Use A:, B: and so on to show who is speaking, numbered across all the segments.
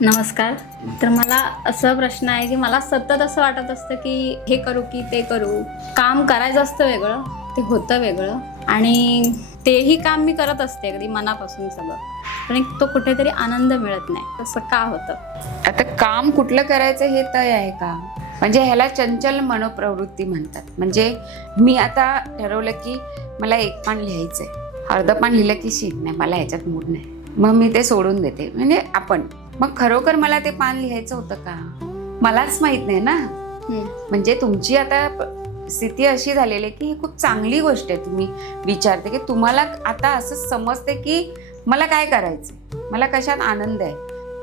A: नमस्कार. तर मला असं प्रश्न आहे की मला सतत असं वाटत असतं की हे करू की ते करू. काम करायचं असतं वेगळं ते होतं वेगळं. आणि तेही काम मी करत असते अगदी मनापासून सगळं. पण तो कुठेतरी आनंद मिळत नाही. तसं का होतं?
B: आता काम कुठलं करायचं हे तय आहे का? म्हणजे ह्याला चंचल मनोप्रवृत्ती म्हणतात. म्हणजे मी आता ठरवलं की मला एक पान लिहायचंय. अर्ध पान लिहिलं की शीत नाही. मला ह्याच्यात मूड नाही. मग मी ते सोडून देते. म्हणजे आपण. मग खरोखर मला ते पान लिहायचं होतं का? मलाच माहीत नाही ना. म्हणजे तुमची आता स्थिती अशी झालेली आहे की ही खूप चांगली गोष्ट आहे. तुम्ही विचारते की तुम्हाला आता असं समजते की मला काय करायचं मला कशात आनंद आहे?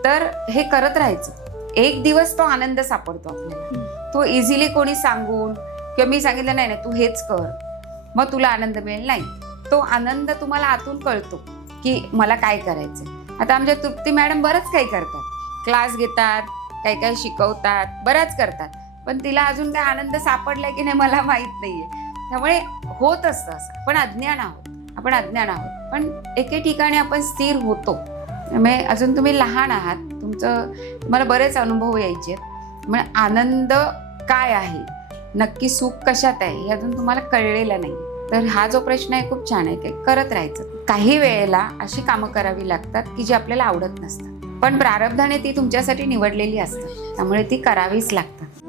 B: तर हे करत राहायचं. एक दिवस तो आनंद सापडतो आपल्याला. तो इझिली कोणी सांगून किंवा मी सांगितलं नाही नाही तू हेच कर. मग तुला आनंद मिळेल. नाही. तो आनंद तुम्हाला आतून कळतो की मला काय करायचं आता आमच्या तृप्ती मॅडम बरंच काही करतात. क्लास घेतात काही काही शिकवतात बऱ्याच करतात. पण तिला अजून काय आनंद सापडलाय की नाही मला माहीत नाहीये. त्यामुळे होत असतं असं. पण अज्ञान आहोत. आपण अज्ञान आहोत. पण एके ठिकाणी आपण स्थिर होतो. त्यामुळे अजून तुम्ही लहान आहात. तुमचं तुम्हाला बरेच अनुभव यायचे आहेत. म्हणजे आनंद काय आहे? नक्की सुख कशात आहे हे अजून तुम्हाला कळलेलं नाही तर हा जो प्रश्न आहे खूप छान आहे. की करत राहायचं. काही वेळेला अशी कामं करावी लागतात की जी आपल्याला आवडत नसतात. पण प्रारब्धाने ती तुमच्यासाठी निवडलेली असतात. त्यामुळे ती करावीच लागतात.